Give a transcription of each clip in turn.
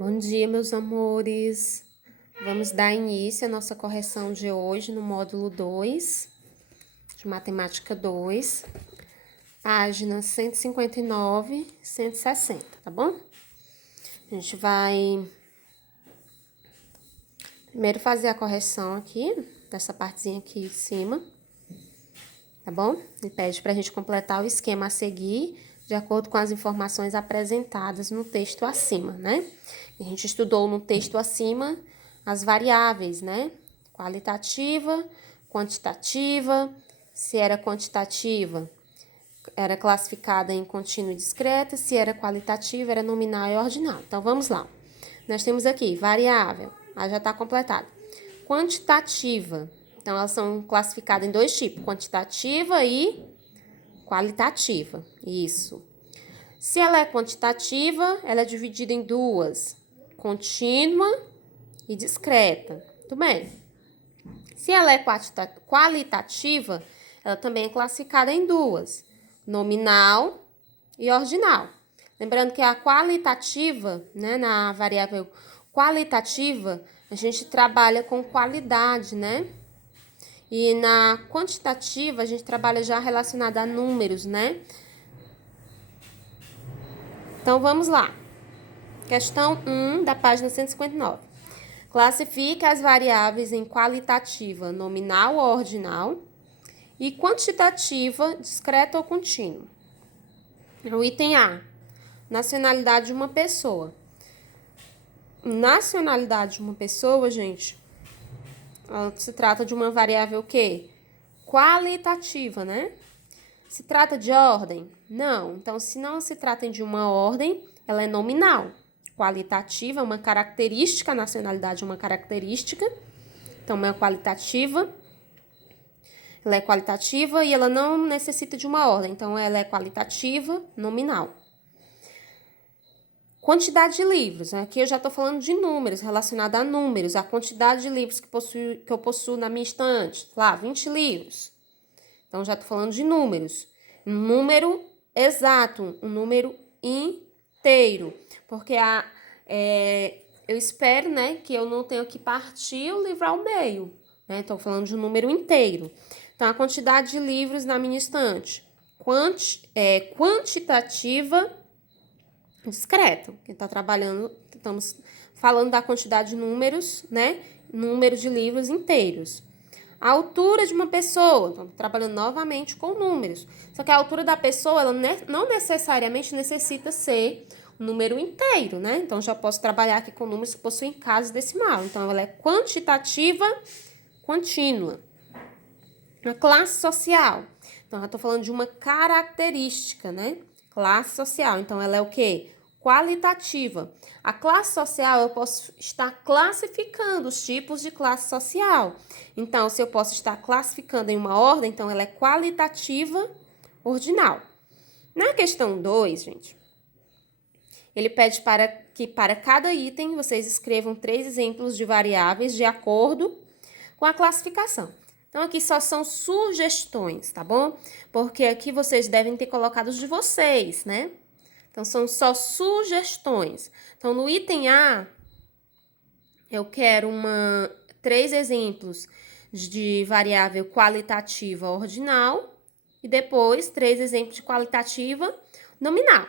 Bom dia, meus amores. Vamos dar início à nossa correção de hoje no módulo 2 de Matemática 2, páginas 159 e 160, tá bom? A gente vai primeiro fazer a correção aqui, dessa partezinha aqui em cima, tá bom? Ele pede pra gente completar o esquema a seguir, de acordo com as informações apresentadas no texto acima, né? A gente estudou no texto acima as variáveis, né? Qualitativa, quantitativa. Se era quantitativa, era classificada em contínua e discreta. Se era qualitativa, era nominal e ordinal. Então, vamos lá. Nós temos aqui variável, já está completado. Quantitativa. Então, elas são classificadas em dois tipos, quantitativa e qualitativa. Isso. Se ela é quantitativa, ela é dividida em duas, contínua e discreta. Muito bem. Se ela é qualitativa, ela também é classificada em duas, nominal e ordinal. Lembrando que a qualitativa, né, na variável qualitativa, a gente trabalha com qualidade, né? E na quantitativa, a gente trabalha já relacionada a números, né? Então, vamos lá. Questão 1 da página 159. Classifique as variáveis em qualitativa nominal ou ordinal e quantitativa discreta ou contínua. O item A, nacionalidade de uma pessoa. Nacionalidade de uma pessoa, gente, se trata de uma variável o quê? Qualitativa, né? Se trata de ordem? Não. Então, se não se trata de uma ordem, ela é nominal. Qualitativa é uma característica, a nacionalidade é uma característica. Então, é qualitativa. Ela é qualitativa e ela não necessita de uma ordem. Então, ela é qualitativa, nominal. Quantidade de livros. Aqui eu já estou falando de números, relacionado a números. A quantidade de livros que eu possuo na minha estante. Lá, 20 livros. Então, já estou falando de números. Um número exato, um número inteiro. Porque eu espero, né, que eu não tenha que partir o livro ao meio. Né? Estou falando de um número inteiro. Então, a quantidade de livros na minha estante. Quantitativa discreta. Quem está trabalhando, estamos falando da quantidade de números, né? Números de livros inteiros. A altura de uma pessoa, então, trabalhando novamente com números. Só que a altura da pessoa, ela não necessariamente necessita ser um número inteiro, né? Então, já posso trabalhar aqui com números que possuem casa decimal. Então, ela é quantitativa contínua. A classe social. Então, já estou falando de uma característica, né? Classe social. Então, ela é o quê? Qualitativa. A classe social, eu posso estar classificando os tipos de classe social. Então, se eu posso estar classificando em uma ordem, então ela é qualitativa ordinal. Na questão 2, gente, ele pede que para cada item vocês escrevam 3 exemplos de variáveis de acordo com a classificação. Então, aqui só são sugestões, tá bom? Porque aqui vocês devem ter colocado os de vocês, né? Então, são só sugestões. Então, no item A, eu quero 3 exemplos de variável qualitativa ordinal e depois 3 exemplos de qualitativa nominal.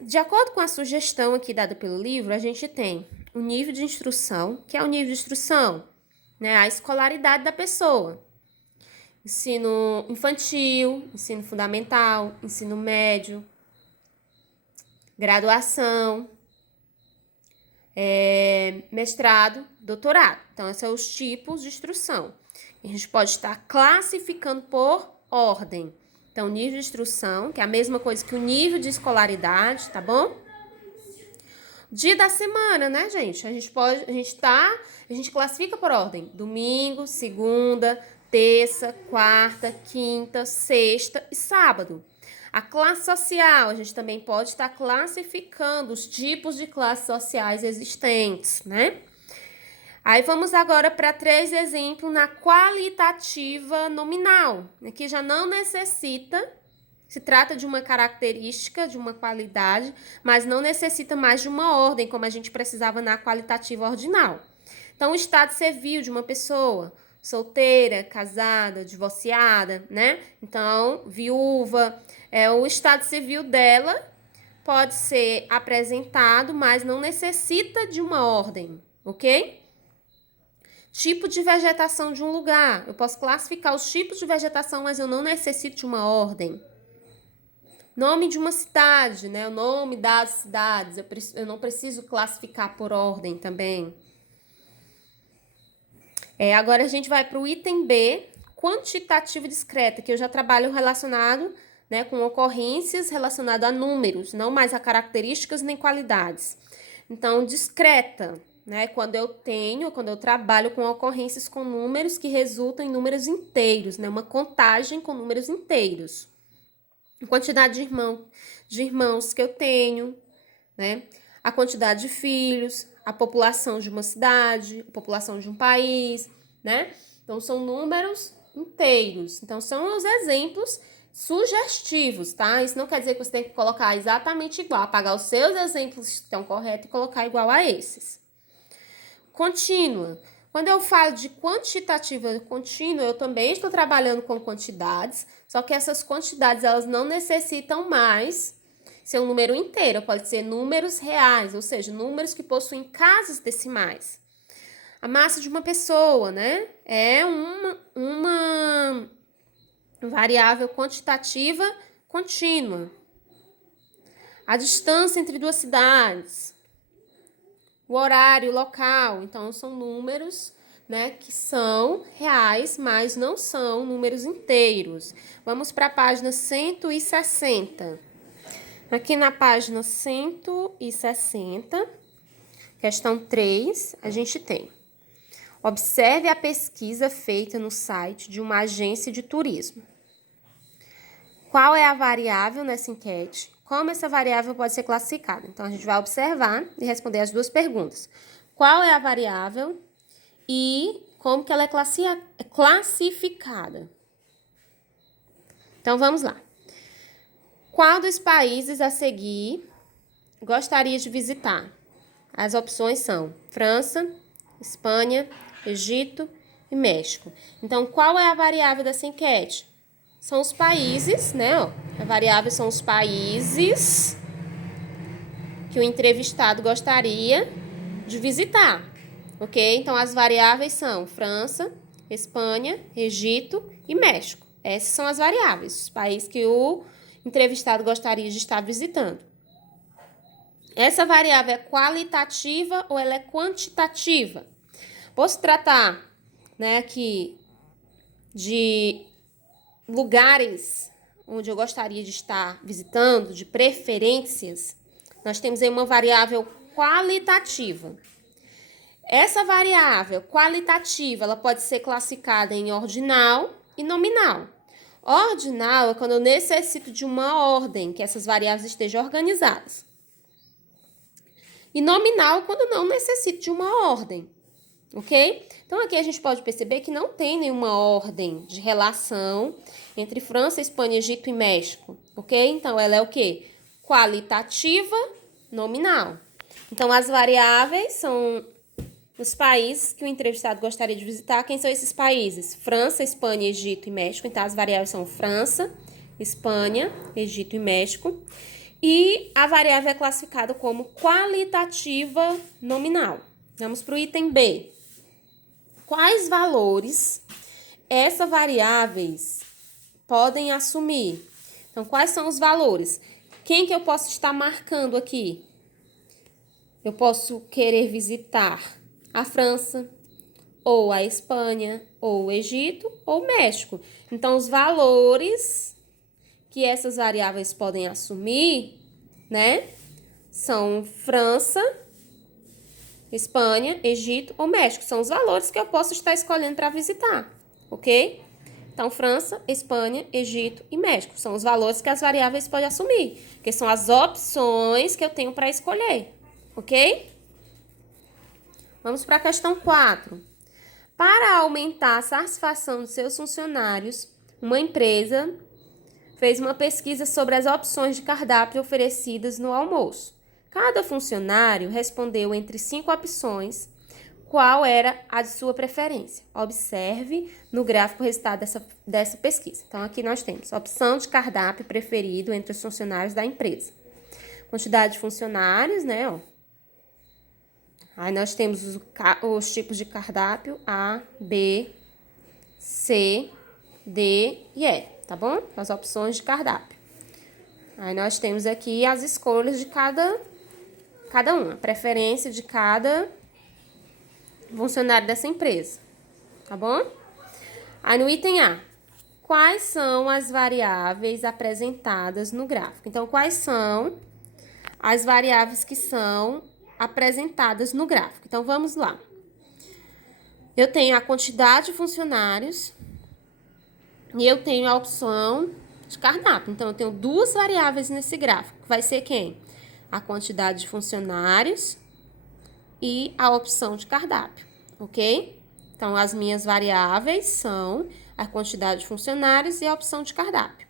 De acordo com a sugestão aqui dada pelo livro, a gente tem o nível de instrução, que é o nível de instrução, né? A escolaridade da pessoa. Ensino infantil, ensino fundamental, ensino médio, graduação, mestrado, doutorado. Então, esses são os tipos de instrução. A gente pode estar classificando por ordem. Então, nível de instrução, que é a mesma coisa que o nível de escolaridade, tá bom? Dia da semana, né, gente? A gente classifica por ordem. Domingo, segunda, terça, quarta, quinta, sexta e sábado. A classe social, a gente também pode estar classificando os tipos de classes sociais existentes, né? Aí vamos agora para 3 exemplos na qualitativa nominal. Aqui já não necessita Se trata de uma característica, de uma qualidade, mas não necessita mais de uma ordem, como a gente precisava na qualitativa ordinal. Então, o estado civil de uma pessoa, solteira, casada, divorciada, né? Então, viúva, o estado civil dela pode ser apresentado, mas não necessita de uma ordem, ok? Tipo de vegetação de um lugar. Eu posso classificar os tipos de vegetação, mas eu não necessito de uma ordem. Nome de uma cidade, né? O nome das cidades. Eu não preciso classificar por ordem também. Agora a gente vai para o item B, quantitativo discreta, que eu já trabalho relacionado, né, com ocorrências relacionadas a números, não mais a características nem qualidades. Então, discreta, né, quando eu trabalho com ocorrências com números que resultam em números inteiros, né, uma contagem com números inteiros. Quantidade de irmãos que eu tenho, né, a quantidade de filhos, a população de uma cidade, a população de um país, né? Então, são números inteiros. Então, são os exemplos sugestivos, tá? Isso não quer dizer que você tem que colocar exatamente igual, apagar os seus exemplos que estão corretos e colocar igual a esses. Contínua. Quando eu falo de quantitativa contínua, eu também estou trabalhando com quantidades, só que essas quantidades, elas não necessitam mais ser um número inteiro, pode ser números reais, ou seja, números que possuem casas decimais. A massa de uma pessoa, né, é uma variável quantitativa contínua. A distância entre duas cidades, o horário, o local, então são números, né, que são reais, mas não são números inteiros. Vamos para a página 160. Aqui na página 160, questão 3, a gente tem: observe a pesquisa feita no site de uma agência de turismo. Qual é a variável nessa enquete? Como essa variável pode ser classificada? Então, a gente vai observar e responder as duas perguntas. Qual é a variável e como que ela é classificada? Então, vamos lá. Qual dos países a seguir gostaria de visitar? As opções são França, Espanha, Egito e México. Então, qual é a variável dessa enquete? São os países, né? A variável são os países que o entrevistado gostaria de visitar, ok? Então, as variáveis são França, Espanha, Egito e México. Essas são as variáveis, os países que o entrevistado gostaria de estar visitando. Essa variável é qualitativa ou ela é quantitativa? Posso tratar, né, aqui de lugares onde eu gostaria de estar visitando, de preferências. Nós temos aí uma variável qualitativa. Essa variável qualitativa, ela pode ser classificada em ordinal e nominal. Ordinal é quando eu necessito de uma ordem, que essas variáveis estejam organizadas. E nominal quando não necessito de uma ordem, ok? Então, aqui a gente pode perceber que não tem nenhuma ordem de relação entre França, Espanha, Egito e México, ok? Então, ela é o quê? Qualitativa, nominal. Então, as variáveis são os países que o entrevistado gostaria de visitar. Quem são esses países? França, Espanha, Egito e México. Então, as variáveis são França, Espanha, Egito e México. E a variável é classificada como qualitativa nominal. Vamos para o item B. Quais valores essas variáveis podem assumir? Então, quais são os valores? Quem que eu posso estar marcando aqui? Eu posso querer visitar a França, ou a Espanha, ou o Egito, ou o México. Então, os valores que essas variáveis podem assumir, né, são França, Espanha, Egito ou México. São os valores que eu posso estar escolhendo para visitar, ok? Então, França, Espanha, Egito e México. São os valores que as variáveis podem assumir, que são as opções que eu tenho para escolher, ok? Vamos para a questão 4. Para aumentar a satisfação dos seus funcionários, uma empresa fez uma pesquisa sobre as opções de cardápio oferecidas no almoço. Cada funcionário respondeu entre 5 opções qual era a de sua preferência. Observe no gráfico o resultado dessa pesquisa. Então, aqui nós temos opção de cardápio preferido entre os funcionários da empresa. Quantidade de funcionários, né? Ó. Aí nós temos os tipos de cardápio A, B, C, D e E, tá bom? As opções de cardápio. Aí nós temos aqui as escolhas de cada uma, a preferência de cada funcionário dessa empresa, tá bom? Aí no item A, quais são as variáveis apresentadas no gráfico? Então, quais são as variáveis que são apresentadas no gráfico? Então, vamos lá. Eu tenho a quantidade de funcionários e eu tenho a opção de cardápio. Então, eu tenho duas variáveis nesse gráfico. Vai ser quem? A quantidade de funcionários e a opção de cardápio, ok? Então, as minhas variáveis são a quantidade de funcionários e a opção de cardápio.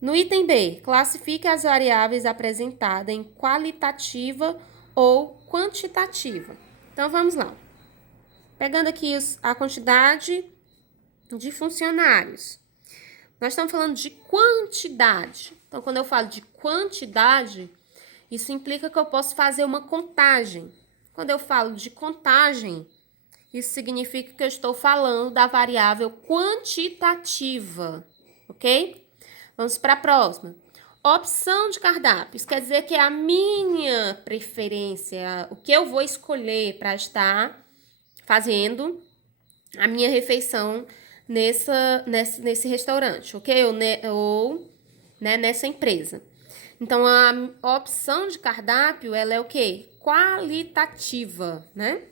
No item B, classifique as variáveis apresentadas em qualitativa ou quantitativa. Então, vamos lá. Pegando aqui a quantidade de funcionários. Nós estamos falando de quantidade. Então, quando eu falo de quantidade, isso implica que eu posso fazer uma contagem. Quando eu falo de contagem, isso significa que eu estou falando da variável quantitativa, ok? Vamos para a próxima. Opção de cardápio. Isso quer dizer que é a minha preferência, o que eu vou escolher para estar fazendo a minha refeição nesse restaurante, ok? Ou nessa empresa. Então, a opção de cardápio, ela é o quê? Qualitativa, né?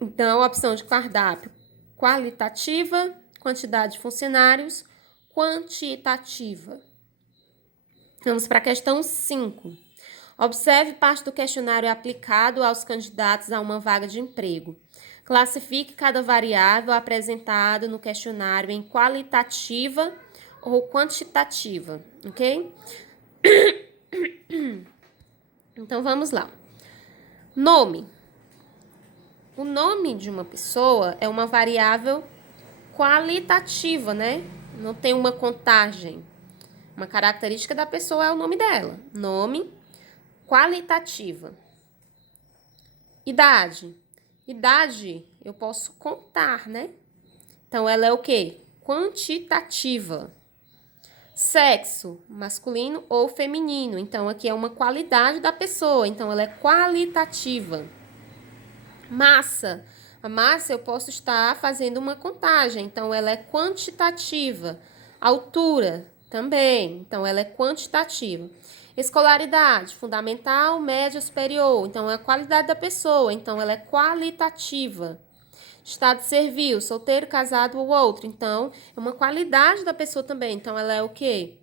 Então, a opção de cardápio qualitativa, quantidade de funcionários, quantitativa. Vamos para a questão 5. Observe parte do questionário aplicado aos candidatos a uma vaga de emprego. Classifique cada variável apresentada no questionário em qualitativa ou quantitativa, ok? Então, vamos lá. Nome. O nome de uma pessoa é uma variável qualitativa, né? Não tem uma contagem. Uma característica da pessoa é o nome dela. Nome, qualitativa. Idade. Idade eu posso contar, né? Então, ela é o quê? Quantitativa. Sexo, masculino ou feminino. Então, aqui é uma qualidade da pessoa. Então, ela é qualitativa. Massa. A massa eu posso estar fazendo uma contagem. Então, ela é quantitativa. Altura também. Então, ela é quantitativa. Escolaridade, fundamental, média, superior. Então, é a qualidade da pessoa. Então, ela é qualitativa. Estado civil, solteiro, casado ou outro. Então, é uma qualidade da pessoa também. Então, ela é o quê?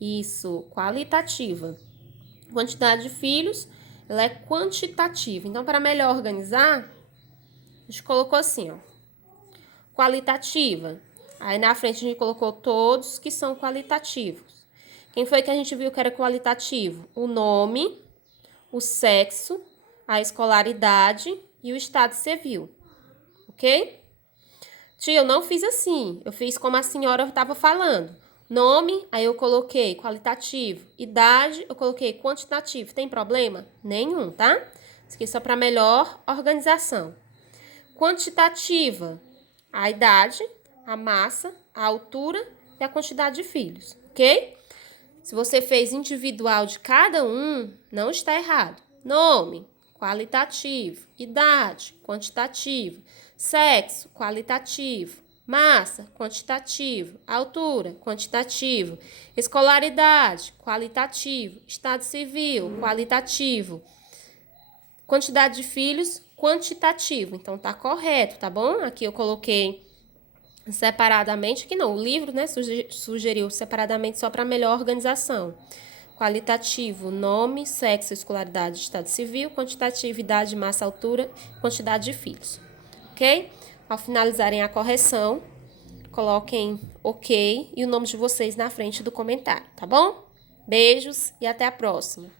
Isso, qualitativa. Quantidade de filhos, ela é quantitativa. Então, para melhor organizar, a gente colocou assim, ó. Qualitativa. Aí, na frente, a gente colocou todos que são qualitativos. Quem foi que a gente viu que era qualitativo? O nome, o sexo, a escolaridade e o estado civil. Ok? Tia, eu não fiz assim. Eu fiz como a senhora estava falando. Nome, aí eu coloquei qualitativo. Idade, eu coloquei quantitativo. Tem problema? Nenhum, tá? Isso aqui é só para melhor organização. Quantitativa, a idade, a massa, a altura e a quantidade de filhos, ok? Se você fez individual de cada um, não está errado. Nome, qualitativo. Idade, quantitativo. Sexo, qualitativo. Massa, quantitativo. Altura, quantitativo. Escolaridade, qualitativo. Estado civil, qualitativo. Quantidade de filhos, quantitativo. Então, tá correto, tá bom? Aqui eu coloquei separadamente, aqui não, o livro, né, sugeriu separadamente só para melhor organização. Qualitativo, nome, sexo, escolaridade, estado civil, quantitativo, idade, massa, altura, quantidade de filhos. Ok? Ao finalizarem a correção, coloquem ok e o nome de vocês na frente do comentário, tá bom? Beijos e até a próxima!